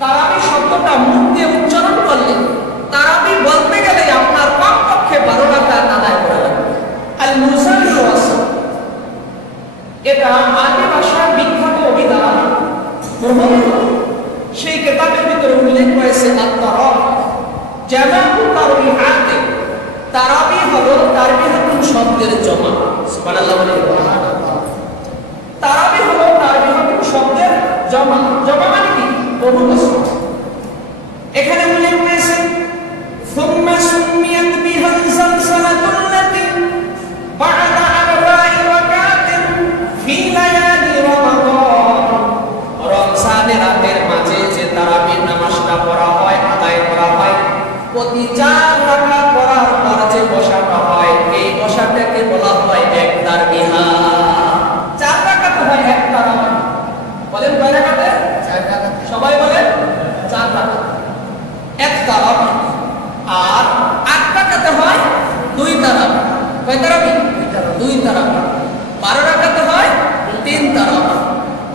তারাবি শব্দটা মুখ দিয়ে উচ্চারণ করলে তারাবি বলতে গেলে আপনার কমপক্ষে 12 রাকাত আদায় করা লাগবে। আল মুসাল্লি ওয়াসাল, এটা আরবি ভাষার বিখ্যাত অভিধান প্রবন্ধ। সেই কিতাবের ভিতরে উল্লেখ হয়েছে আত-তারাবি জামাউ তারবিহাত। তারাবি হলো তারবিহাতুন শব্দের জমা। সুবহানাল্লাহ বলেন। তারাবি হলো তারবিহাতুন শব্দের জমা। জমা মানে কি? বহু বচন। এখানে উল্লেখ হয়েছে সুম্মা সুমিয়াত বিহাল সালসালাতুল লাতী বা'দা আরবা'i রাকাতিন ফি লায়ালি রমাদান। রমজানের রাতের মাঝে যে তারাবির নামাজটা পড়া হয়, আদায় করা হয়, প্রতি 4 রাকাত পড়ার পর যে বসাটা হয়, এই বসাটাকে বলা হয় এক তারবিহা। 4 রাকাত হয় এক তারাবি। বলেন কয় রাকাতে? 4 রাকাত। সবাই বলেন 4 রাকাত এক তারাবি। আর 8 রাকাতে হয় 2 তারাবি। কয় তারাবি? 2 তারাবি। 12 রাকাতে হয় 3 তারাবি।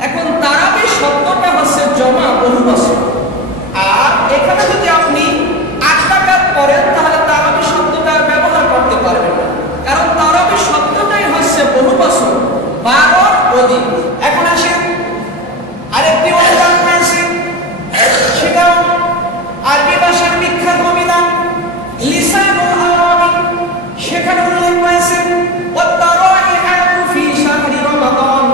এখন তারাবি শব্দটা হচ্ছে জমা, বহু বচন। আর এখানে যদি আপনি 8 রাকাত পড়েন তাহলে তারাবি শব্দটা ব্যবহার করতে পারবেন না, কারণ তারাবি শব্দটাই হচ্ছে বহু বচন, 12 অধিক। এখন আসেন আরেকটি উদাহরণ আছে, সেটা আরবি ভাষার বিখ্যাত অভিধান লিসানুল আরবি। সেখানে উল্লেখ হয়েছে ওয়াত-তারাইহাতু ফি শাহরি রমাদান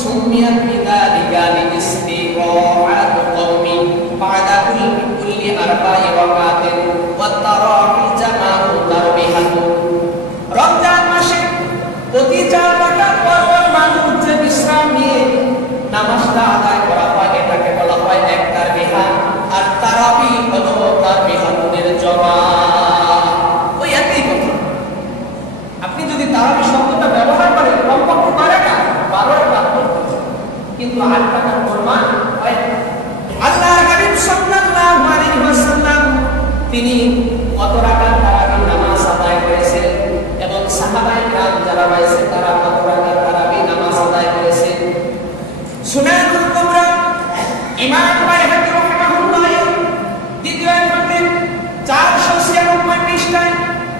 সুমিয়াত বিযালিকা লিইস্তিরাহাতি কওমি বা'দা কুল্লি আরবা'i রাকাতিন ওয়াত-তারাবি জামাউ তারবিহাতু। রমজান মাসে প্রতি 4 রাকাত পর মানুষ যে বিশ্রাম নিয়ে নামাজটা আদায় করা হয়, এটাকে বলা হয় এক তারবিহা। আর তারাবি হলো তারবিহাতুনের জমা। ওই একই কথা। আপনি যদি তারাবি শব্দটা ব্যবহার করেন কমপক্ষে 12 রাকাত পড়বেন, কিন্তু 8 রাকাত পড়বেন হয় না। আল্লাহর হাবিব সাল্লাল্লাহু আলাইহি ওয়াসাল্লাম তিনি কত রাকাত তারাবি নামাজ আদায় করেছেন এবং সাহাবায়ে কেরাম যারা রয়েছে তারা কত রাকাত তারাবি নামাজ আদায় করেছেন। সুনানুল কুবরা ইমাম বাইহাকী রাহিমাহুল্লাহ দ্বিতীয় খণ্ডে 496 পৃষ্ঠায়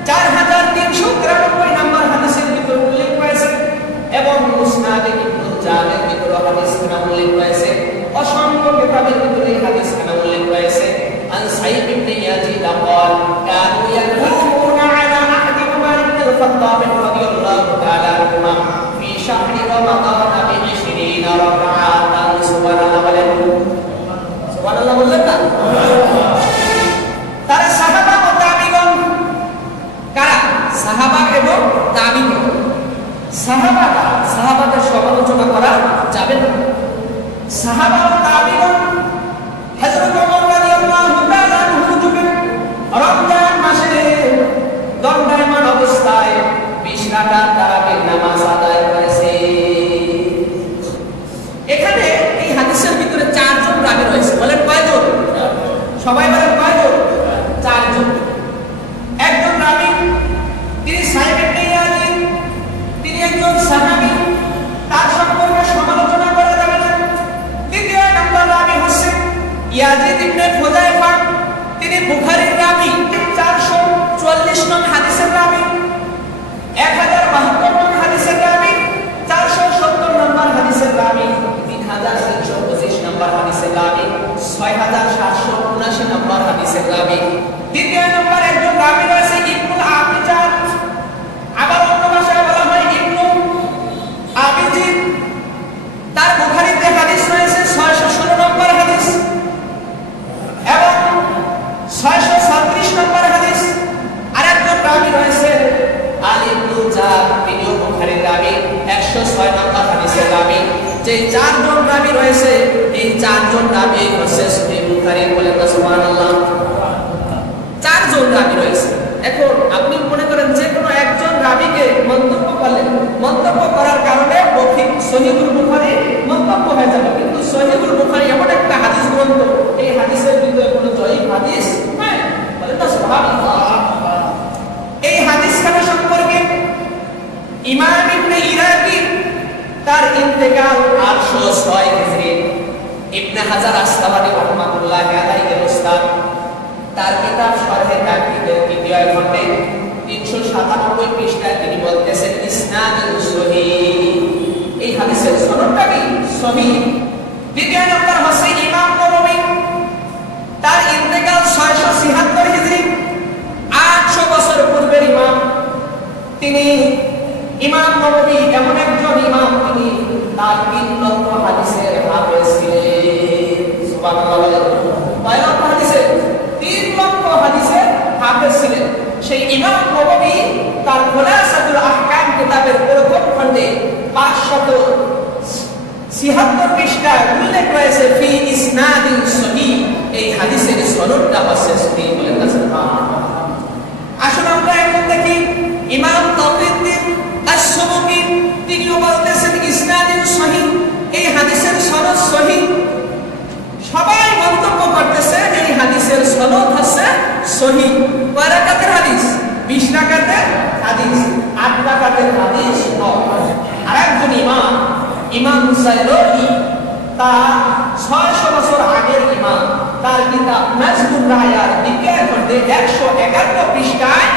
4393 নম্বর হাদিসের ভিতরে উল্লেখ হয়েছে এবং মুসনাদে ইবনে জাবের ভিতরে হাদিস খানা উল্লেখ হয়েছে। অসংখ্য কিতাবের ভিতরে এই হাদিস খানা উল্লেখ হয়েছে। আন সাইদ ইবনে ইয়াজিদ قال كانوا يكونون على عهد عمر بن الخطاب رضي الله تعالى عنهما في شهر رمضان ب20 ركعة। সুবহানাল্লাহ বলেন। সুবহানাল্লাহ বললেন না? তারা সাহাবা ও তাবিঈন। কারা? সাহাবা এবং তাবিঈন। সাহাবাদের সমালোচনা করা যাবে না। সাহাবা ও তাবিঈন হযরত ওমর রাদিয়াল্লাহু তাআলা আনহু যুগে রমজান মাসে দণ্ডায়মান অবস্থায় 20 রাকাত তারাবির নামাজ আদায় করেছে। এখানে এই হাদিসের ভিতরে 4 জন রাবী রয়েছে। বলেন কয়জন? সবাই বলেন কয়জন? 4 জন। একজন রাবী তিনি সাইদ ইবনে ইয়াজিদ, তিনি একজন সাহাবী, তার সম্পর্কে সমালোচনা করা যাবে না। দ্বিতীয় নম্বর রাবী হচ্ছে ইয়াজিদ ইবনে হুযায়ফা, তিনি বুখারীর রাবী, 444 নং হাদিসের রাবী, 1072 নং হাদিসের রাবী, 470 নম্বর হাদিসের রাবী, 3325 নম্বর হাদিসের রাবী, 6779 নম্বর হাদিসের রাবী। দ্বিতীয় নম্বর একজন রাবী রয়েছে ইবনুল আবিজাদ, আবার অন্য ভাষায় বলা হয় ইবনু আবিজিদ। তার বুখারীতে হাদিস রয়েছে 616 নম্বর হাদিস এবং 636 নম্বর হাদিস। আরেকজন রাবী রয়েছে আলী ইবনে জাদ, তিনিও বুখারীর রাবী, 106 নম্বর হাদিসের রাবী। যে 4 জন রাবী রয়েছে, এই 4 জন রাবী হচ্ছে সহিহ বুখারীর। বলেন সুবহানাল্লাহ। 4 জন রাবী রয়েছে। এখন আপনি মনে করেন যে কোনো একজন রাবীকে মন্তব্য করলেন, মন্তব্য করার কারণে সহিহুল বুখারী মন্তব্য হয়ে যাবে, কিন্তু সহিহুল বুখারী এমন একটা হাদিস গ্রন্থ, এই হাদিসের ভিতরে কোনো জয়ীফ হাদিস নাই। বলেন না সুবহানাল্লাহ। এই হাদিসখানা সম্পর্কে ইমাম ইবনে ইরাকি তার ইন্তেকাল 806 হিজরি, ইবনে হাজার আসকালানী রাহমাতুল্লাহি দ্বিতীয় খণ্ডে 397 পৃষ্ঠায় তিনি বলতেছেন ইসনাদুল সহিহ, এই হাদিসের সনদটা কি সহিহ। দ্বিতীয় নম্বর হচ্ছে ইমাম নববী, তার ইন্তেকাল 676 হিজরি, 800 বছর পূর্বের ইমাম। তিনি ইমাম নববী এমন একজন ইমাম, তিনি তার 3 লক্ষ হাদিসের হাফেজ ছিলেন। সুবহানাল্লাহ, কয় লক্ষ হাদিসের? 3 লক্ষ হাদিসের হাফেজ ছিলেন। সেই ইমাম নববী তার খুলাসাতুল আহকাম কিতাবের প্রথম খণ্ডে 576 পৃষ্ঠায় উল্লেখ রয়েছে ফি ইসনাদিন সহিহ, এই হাদিসের সনদটা হচ্ছে সহিহ। বলেন না সুবহানাল্লাহ। আসুন আমরা এখন দেখি ইমাম তাকিউদ্দিন আশ-শুবকি, তিনিও বলতেছেন ইসনাদিন সহিহ, এই হাদিসের সনদ সহিহ। সবাই মন্তব্য করতেছে এই হাদিসের সনদ হচ্ছে সহিহ। কয় রাকাতের হাদিস? 20 রাকাতের হাদিস, 8 রাকাতের হাদিস নয়। আরেকজন ইমাম, ইমাম সায়রী, তার 600 বছর আগের ইমাম, তার কিতাব নাজমুর রায়ার দ্বিতীয় খণ্ডে 151 পৃষ্ঠায়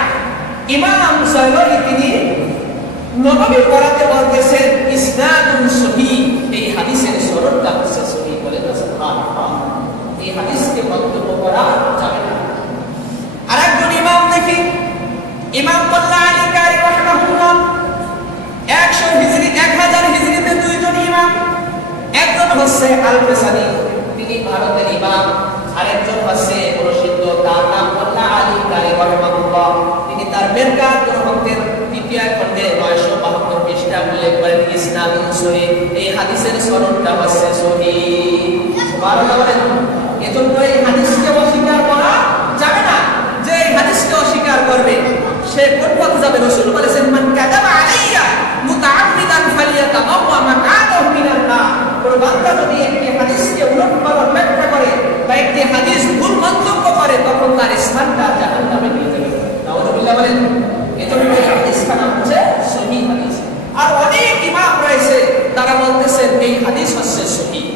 ইমাম সায়রী তিনি নববী পড়াতে বলতেছেন ইসনাদুন সহিহ, এই হাদিসের সনদটা হচ্ছে সহিহ। বলেন না সুবহানাল্লাহ। এই হাদিসকে মন্তব্য করা যাবে না। আরেকজন ইমাম দেখি, ইমাম মোল্লা আলী কারি রাহিমাহুল্লাহ, 1000 হিজরিতে 2 জন ইমাম। একজন হচ্ছে আল-ফিসানি, তিনি ভারতের ইমাম। আরেকজন হচ্ছে প্রসিদ্ধ, তার নাম মোল্লা আলী কারি রাহিমাহুল্লাহ, তিনি তার মেরকাত গ্রন্থের 3য় খণ্ডে 952 পৃষ্ঠা উল্লেখ করেন ইসনাদুন সহিহ, এই হাদিসের সনদটা হচ্ছে সহিহ। সুবহানাল্লাহ। এজন্য এই হাদিসকে অস্বীকার করা যাবে না। যে এই হাদিসকে অস্বীকার করবে সে কোন পথে যাবে? রাসূল বলেছেন মান কাযাবা আলাইয়া মুতাআম্মিদান ফালিয়াতাবাওয়া মাকাদাহু মিনান নার। কোন বান্দা যদি একটি হাদিসকে উলট-পালট ব্যাখ্যা করে বা একটি হাদিস ভুল মন্তব্য করে, তখন তার স্থানটা জাহান্নামে নিয়ে যাবে। নাউযুবিল্লাহ বলেন। এজন্য এই হাদিসটা নাম হচ্ছে সহিহ হাদিস। আর অনেক ইমাম রয়েছে, তারা বলতেছেন এই হাদিস হচ্ছে সহিহ।